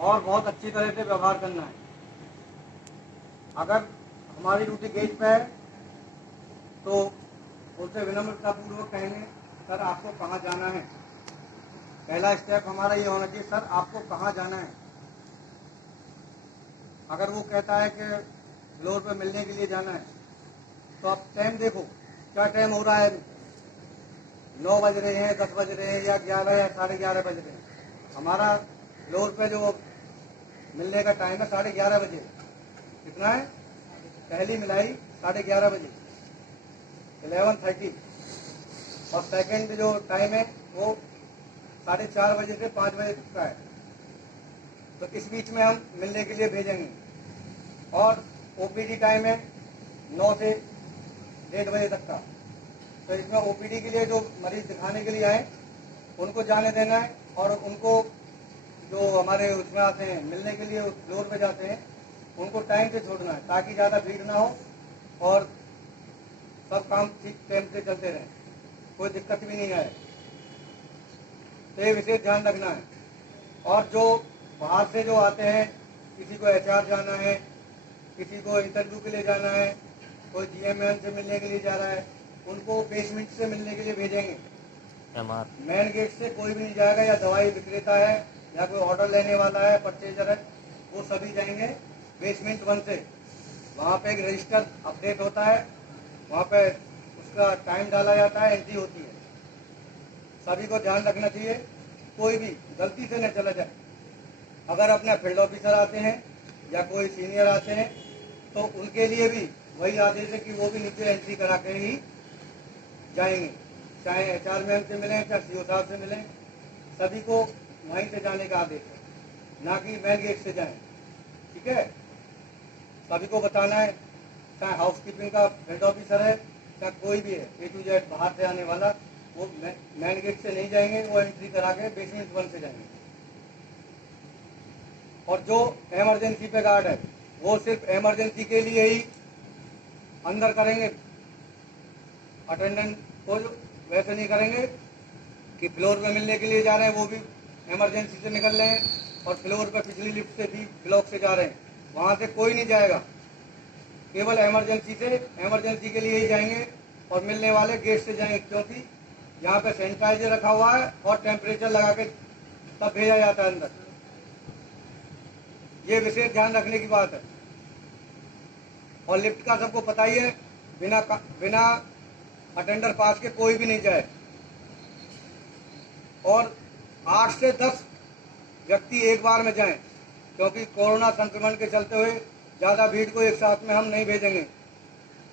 और बहुत अच्छी तरह से व्यवहार करना है। अगर हमारी ड्यूटी गेट पे है तो उनसे विनम्रतापूर्वक कहेंगे, सर आपको कहाँ जाना है। पहला स्टेप हमारा ये होना चाहिए, सर आपको कहाँ जाना है। अगर वो कहता है कि फ्लोर पे मिलने के लिए जाना है तो आप टाइम देखो, क्या टाइम हो रहा है। 9 बज रहे हैं, 10 बज रहे हैं, या 11 या 11:30 बज रहे हैं। हमारा फ्लोर पे जो मिलने का टाइम है 11:30 बजे। कितना है? पहली मिलाई 11:30 बजे, 11:30। और सेकंड जो टाइम है वो 4:30 बजे से 5 बजे तक का है। तो इस बीच में हम मिलने के लिए भेजेंगे। और ओपीडी टाइम है 9 से 1:30 बजे तक का। तो इसमें ओपीडी के लिए जो मरीज दिखाने के लिए आए उनको जाने देना है, और उनको जो हमारे उसमें आते हैं मिलने के लिए फ्लोर पे जाते हैं उनको टाइम से छोड़ना है, ताकि ज़्यादा भीड़ ना हो और सब काम ठीक टाइम से चलते रहें, कोई दिक्कत भी नहीं आए। तो ये विशेष ध्यान रखना है। और जो बाहर से जो आते हैं, किसी को एचआर जाना है, किसी को इंटरव्यू के लिए जाना है, कोई जीएमएन से मिलने के लिए जा रहा है, उनको बेसमेंट से मिलने के लिए भेजेंगे। मेन गेट से कोई भी नहीं जाएगा। या दवाई विक्रेता है या कोई ऑर्डर लेने वाला है, परचेजर है, वो सभी जाएंगे बेसमेंट 1 से। वहाँ पे एक रजिस्टर अपडेट होता है, वहाँ पे उसका टाइम डाला जाता है, एंट्री होती है। सभी को ध्यान रखना चाहिए, कोई भी गलती से न चला जाए। अगर अपने फील्ड ऑफिसर आते हैं या कोई सीनियर आते हैं तो उनके लिए भी वही आदेश है कि वो भी नीचे एंट्री करा के ही जाएंगे, चाहे एचआर मैम से मिलें, चाहे सीओ साहब से मिलें, सभी को वहीं से जाने का आदेश है, ना कि मेन गेट से जाएं। ठीक है, सभी को बताना है, चाहे हाउसकीपिंग का फील्ड ऑफिसर है, चाहे कोई भी है, A to Z बाहर से आने वाला, वो मेन गेट से नहीं जाएंगे, वो एंट्री करा के बेसमेंट 1 से जाएंगे। और जो इमरजेंसी पे गार्ड है वो सिर्फ इमरजेंसी के लिए ही अंदर करेंगे, अटेंडेंट को वैसे नहीं करेंगे कि फ्लोर पे मिलने के लिए जा रहे हैं वो भी इमरजेंसी से निकल रहे हैं और फ्लोर पे पिछली लिफ्ट से भी ब्लॉक से जा रहे हैं, वहाँ से कोई नहीं जाएगा। केवल इमरजेंसी के लिए ही जाएंगे और मिलने वाले गेट से जाएंगे, क्योंकि यहाँ पे सैनिटाइजर रखा हुआ है और टेम्परेचर लगा के तब भेजा जाता है अंदर। ये विशेष ध्यान रखने की बात है। और लिफ्ट का सबको पता ही है, बिना अटेंडर पास के कोई भी नहीं जाए। और 8 से 10 व्यक्ति एक बार में जाएं, क्योंकि कोरोना संक्रमण के चलते हुए ज़्यादा भीड़ को एक साथ में हम नहीं भेजेंगे।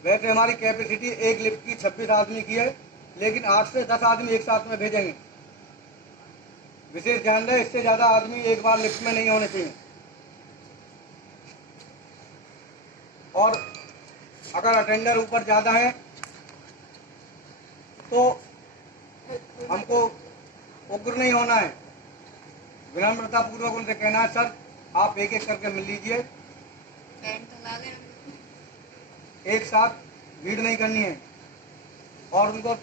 वैसे हमारी कैपेसिटी एक लिफ्ट की 26 आदमी की है, लेकिन 8 से 10 आदमी एक साथ में भेजेंगे। विशेष ध्यान रहे, इससे ज़्यादा आदमी एक बार लिफ्ट में नहीं होने चाहिए। और अगर अटेंडर ऊपर ज़्यादा है तो हमको उग्र नहीं होना है, विनम्रतापूर्वक उनसे कहना है, सर आप एक एक करके मिल लीजिए, एक साथ भीड़ नहीं करनी है। और उनको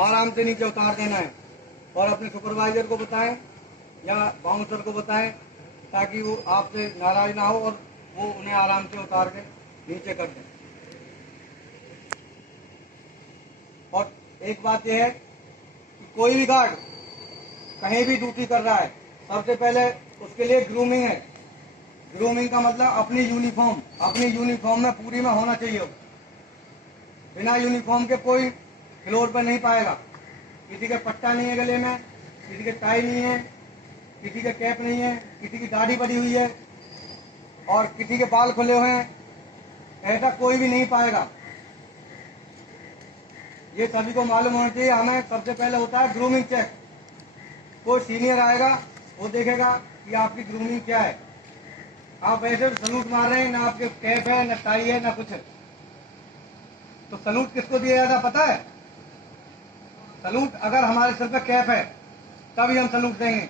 आराम से नीचे उतार देना है और अपने सुपरवाइजर को बताएं या बाउंसर को बताएं, ताकि वो आपसे नाराज ना हो और वो उन्हें आराम से उतार के नीचे कर दें। और एक बात यह है कि कोई भी गार्ड कहीं भी ड्यूटी कर रहा है, सबसे पहले उसके लिए ग्रूमिंग है। ग्रूमिंग का मतलब अपनी यूनिफॉर्म में पूरी में होना चाहिए। बिना यूनिफॉर्म के कोई फ्लोर पर नहीं पाएगा। किसी के पट्टा नहीं है गले में, किसी के टाई नहीं है, किसी के कैप नहीं है, किसी की दाढ़ी बड़ी हुई है और किसी के बाल खुले हुए हैं, ऐसा कोई भी नहीं पाएगा। ये सभी को मालूम होना चाहिए। हमें सबसे पहले होता है ग्रूमिंग चेक। कोई सीनियर आएगा, वो देखेगा कि आपकी ग्रूमिंग क्या है। आप वैसे सलूट मार रहे हैं, ना आपके कैप है, ना टाई है, ना कुछ है। तो सलूट किसको दिया जाता पता है? सलूट अगर हमारे सर पे कैप है तभी हम सलूट देंगे,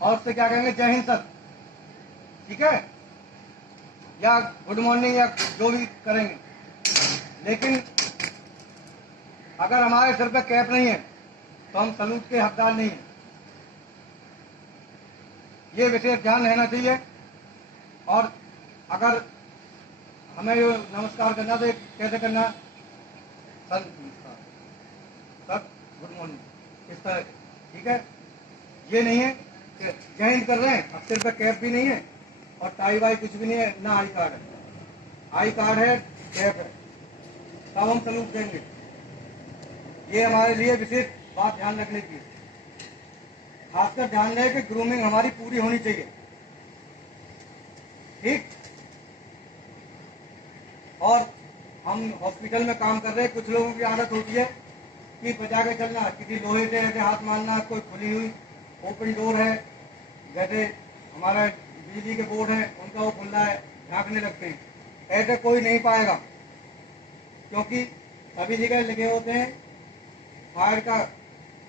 और उससे क्या कहेंगे, जय हिंद सर, ठीक है, या गुड मॉर्निंग या जो भी करेंगे। लेकिन अगर हमारे सर पे कैप नहीं है तो हम सलूट के हकदार नहीं है। ये विशेष ध्यान रहना चाहिए। और अगर हमें जो नमस्कार करना तो कैसे करना, सर नमस्कार, सर गुड मॉर्निंग, इस तरह, ठीक है। ये नहीं है कि जय हिंद कर रहे हैं, अब सिर पे कैप भी नहीं है और टाई वाई कुछ भी नहीं है, ना आई कार्ड है। आई कार्ड है, कैप है, तब हम सलूट देंगे। ये हमारे लिए विशेष बात ध्यान रखने की, खासकर ध्यान रहे कि ग्रूमिंग हमारी पूरी होनी चाहिए, ठीक। और हम हॉस्पिटल में काम कर रहे हैं, कुछ लोगों की आदत होती है कि बचा के चलना, किसी लोहे से ऐसे हाथ मारना, कोई खुली हुई ओपन डोर है, जैसे हमारा बिजली के बोर्ड है उनका वो खुला है, झांकने लगते हैं। ऐसे कोई नहीं पाएगा, क्योंकि सभी जगह लगे होते हैं, फायर का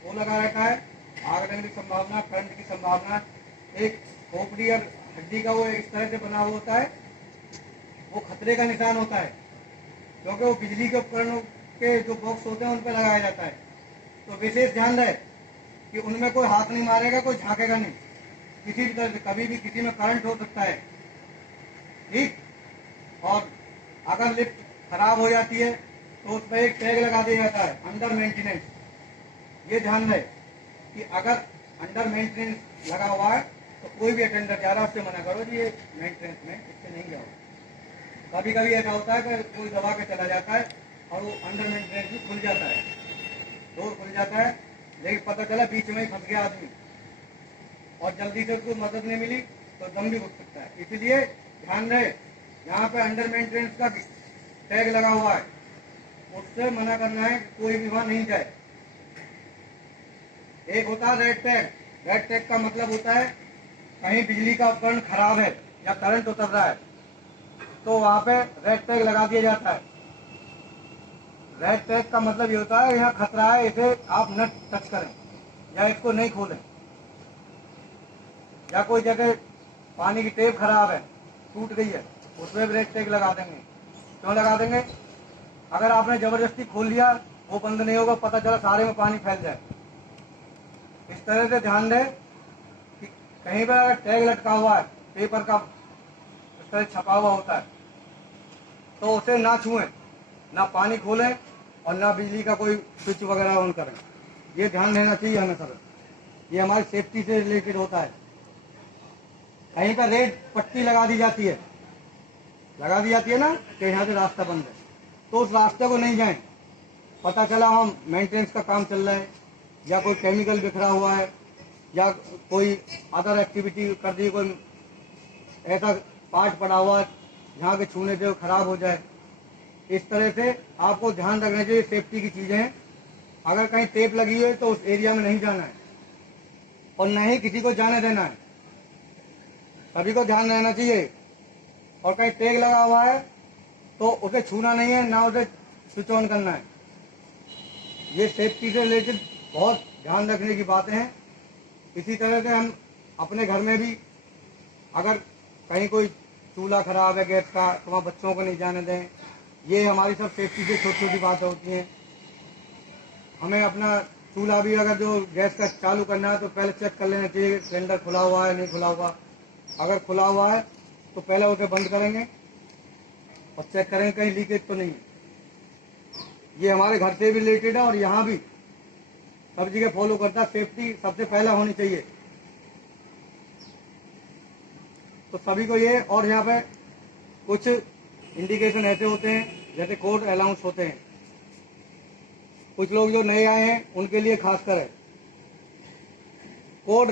वो लगा रहता है, आग लगने की संभावना, करंट की संभावना। एक खोपड़ी और हड्डी का वो इस तरह से बना हुआ होता है, वो खतरे का निशान होता है, क्योंकि वो बिजली के उपकरणों के जो बॉक्स होते हैं उन पर लगाया जाता है। तो विशेष ध्यान रहे कि उनमें कोई हाथ नहीं मारेगा, कोई झांकेगा नहीं किसी भी तरह से, कभी भी किसी में करंट हो सकता है, ठीक। और अगर लिफ्ट खराब हो जाती है तो उस पर एक टैग लगा दिया जाता है, अंडर मेंटेनेंस। ये ध्यान रहे कि अगर अंडर मेंटेनेंस लगा हुआ है तो कोई भी अटेंडर जा रहा है उससे मना करो जी ये मेंटेनेंस में इससे नहीं जाओ। कभी कभी ऐसा होता है कि कोई दबा के चला जाता है और वो अंडर मेंटेनेंस भी खुल जाता है, डोर खुल जाता है, लेकिन पता चला बीच में ही फंस गया आदमी और जल्दी से उसको मदद नहीं मिली तो दम भी घुट सकता है। इसलिए ध्यान रहे, यहाँ पे अंडर मेंटेनेंस का टैग लगा हुआ है, उससे मना करना है, कोई भी वहां नहीं जाए। एक होता है रेड टैग। रेड टैग का मतलब होता है कहीं बिजली का उपकरण खराब है या करंट उतर रहा है तो वहां पे रेड टैग लगा दिया जाता है। रेड टैग का मतलब ये होता है यहाँ खतरा है, इसे आप न टच करें या इसको नहीं खोलें, या कोई जगह पानी की टेप खराब है, टूट गई है, उसमें भी रेड टैग लगा देंगे। क्यों लगा देंगे? अगर आपने जबरदस्ती खोल लिया वो बंद नहीं होगा, पता चला सारे में पानी फैल जाए। इस तरह से ध्यान दें कि कहीं पर अगर टैग लटका हुआ है पेपर का, इस तरह छपा हुआ होता है, तो उसे ना छुएं, ना पानी खोलें और ना बिजली का कोई स्विच वगैरह ऑन करें। ये ध्यान रहना चाहिए हमें सर, ये हमारी सेफ्टी से रिलेटेड होता है। कहीं पर रेड पट्टी लगा दी जाती है ना कि यहाँ से रास्ता बंद है, तो उस रास्ते को नहीं जाएं। पता चला हम मेंटेनेंस का काम चल रहा है या कोई केमिकल बिखरा हुआ है या कोई अदर एक्टिविटी कर दी, कोई ऐसा पार्ट पड़ा हुआ है जहाँ के छूने से खराब हो जाए। इस तरह से आपको ध्यान रखना चाहिए, सेफ्टी की चीजें हैं। अगर कहीं टेप लगी है तो उस एरिया में नहीं जाना है और न ही किसी को जाने देना है, सभी को ध्यान रहना चाहिए। और कहीं टैग लगा हुआ है तो उसे छूना नहीं है, ना उसे स्विच ऑन करना है। ये सेफ्टी से रिलेटेड बहुत ध्यान रखने की बातें हैं। इसी तरह से हम अपने घर में भी अगर कहीं कोई चूल्हा खराब है गैस का तो वहाँ बच्चों को नहीं जाने दें। ये हमारी सब सेफ्टी से छोटी छोटी बातें होती हैं। हमें अपना चूल्हा भी अगर जो गैस का चालू करना है तो पहले चेक कर लेना चाहिए सिलेंडर खुला हुआ है नहीं खुला हुआ। अगर खुला हुआ है तो पहले उसे बंद करेंगे और चेक करेंगे कहीं लीकेज तो नहीं है। ये हमारे घर से भी रिलेटेड है और यहाँ भी सब जगह फॉलो करता है। सेफ्टी सबसे पहला होनी चाहिए, तो सभी को ये। और यहाँ पे कुछ इंडिकेशन ऐसे होते हैं जैसे कोड अलाउंस होते हैं, कुछ लोग जो नए आए हैं उनके लिए खासकर है। कोड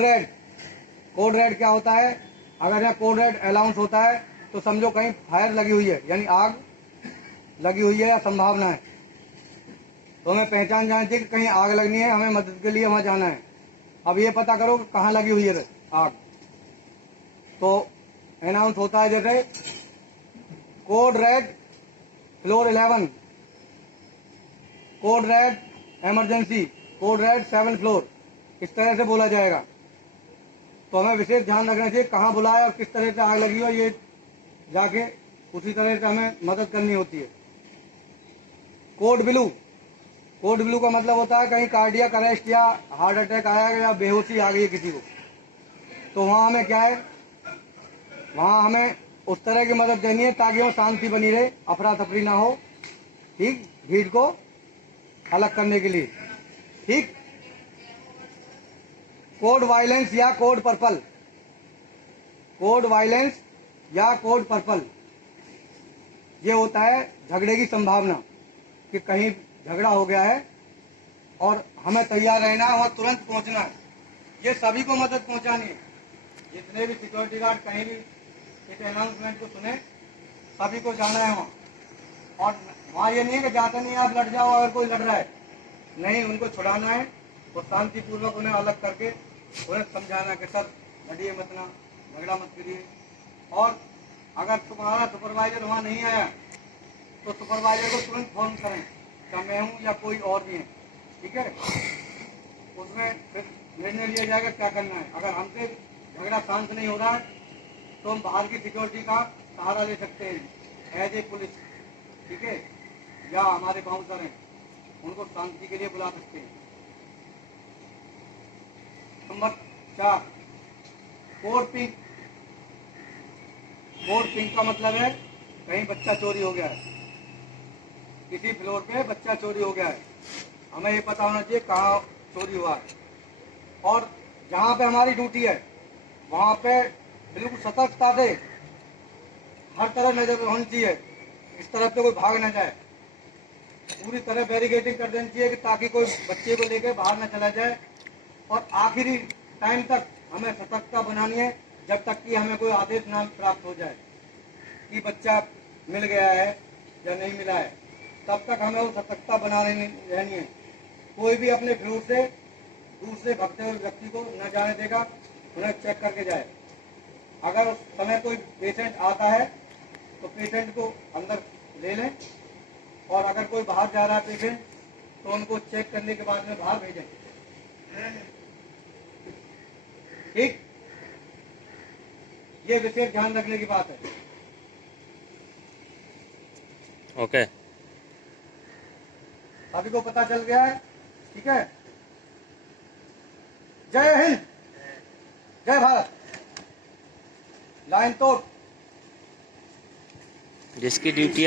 रेड क्या होता है? अगर यहाँ कोड रेड अलाउंस होता है तो समझो कहीं फायर लगी हुई है, यानी आग लगी हुई है या संभावना है, तो हमें पहचान जाना चाहिए कि कहीं आग लगनी है, हमें मदद के लिए वहां जाना है। अब ये पता करो कि कहाँ लगी हुई है आग, तो अनाउंस होता है जैसे code red flour 11, code red emergency, code red 7 floor, इस तरह से बोला जाएगा। तो हमें विशेष ध्यान रखना चाहिए कहाँ बुलाए और किस तरह से आग लगी हो, ये जाके उसी तरह से हमें मदद करनी होती है। कोड ब्लू का मतलब होता है कहीं कार्डियक अरेस्ट या हार्ट अटैक आया या बेहोशी आ गई है किसी को, तो वहाँ हमें क्या है, वहाँ हमें उस तरह की मदद देनी है ताकि वो शांति बनी रहे, अफरा तफरी ना हो। ठीक, भीड़ को अलग करने के लिए। ठीक, कोड वायलेंस या कोड पर्पल, कोड वायलेंस या कोड पर्पल, ये होता है झगड़े की संभावना कि कहीं झगड़ा हो गया है और हमें तैयार रहना है, वहाँ तुरंत पहुंचना है। ये सभी को मदद पहुंचानी है। जितने भी सिक्योरिटी गार्ड कहीं भी इस अनाउंसमेंट को सुने, सभी को जाना है वहाँ। और वहाँ ये नहीं है कि जाते नहीं आप लड़ जाओ अगर कोई लड़ रहा है, नहीं, उनको छुड़ाना है और शांतिपूर्वक उन्हें अलग करके उन्हें समझाना कि सर लड़िए मत ना, झगड़ा मत करिए। और अगर तुम्हारा सुपरवाइजर वहाँ नहीं आया तो सुपरवाइजर को तुरंत फोन करें, क्या मैं हूँ या कोई और भी है। ठीक है, उसमें फिर निर्णय लिया जाएगा क्या करना है। अगर हमसे झगड़ा शांत नहीं हो रहा है तो हम बाहर की सिक्योरिटी का सहारा ले सकते हैं एज ए पुलिस। ठीक है, या हमारे बाउंसर हैं, उनको शांति के लिए बुला सकते हैं। Number 4, code pink. Code pink का मतलब है कहीं बच्चा चोरी हो गया है, किसी फ्लोर पे बच्चा चोरी हो गया है, हमें ये पता होना चाहिए कहाँ चोरी हुआ है। और जहाँ पे हमारी ड्यूटी है वहाँ पे बिल्कुल सतर्कता से हर तरफ नजर होनी चाहिए, इस तरफ से कोई भाग ना जाए। पूरी तरह बैरिकेडिंग कर देनी चाहिए कि ताकि कोई बच्चे को लेकर बाहर न चला जाए। और आखिरी टाइम तक हमें सतर्कता बनानी है जब तक कि हमें कोई आदेश ना प्राप्त हो जाए कि बच्चा मिल गया है या नहीं मिला है, तब तक हमें वो सतर्कता बना रहनी है। कोई भी अपने फ्लोर से दूसरे भगते हुए व्यक्ति को न जाने देगा, उन्हें चेक करके जाए। अगर उस समय कोई पेशेंट आता है तो पेशेंट को अंदर ले लें, और अगर कोई बाहर जा रहा है पेशेंट तो उनको चेक करने के बाद में बाहर भेजें। ठीक, ये विशेष ध्यान रखने की बात है। ओके, सभी को पता चल गया है। ठीक है, जय हिंद, जय भारत। लाइन तोड़। जिसकी ड्यूटी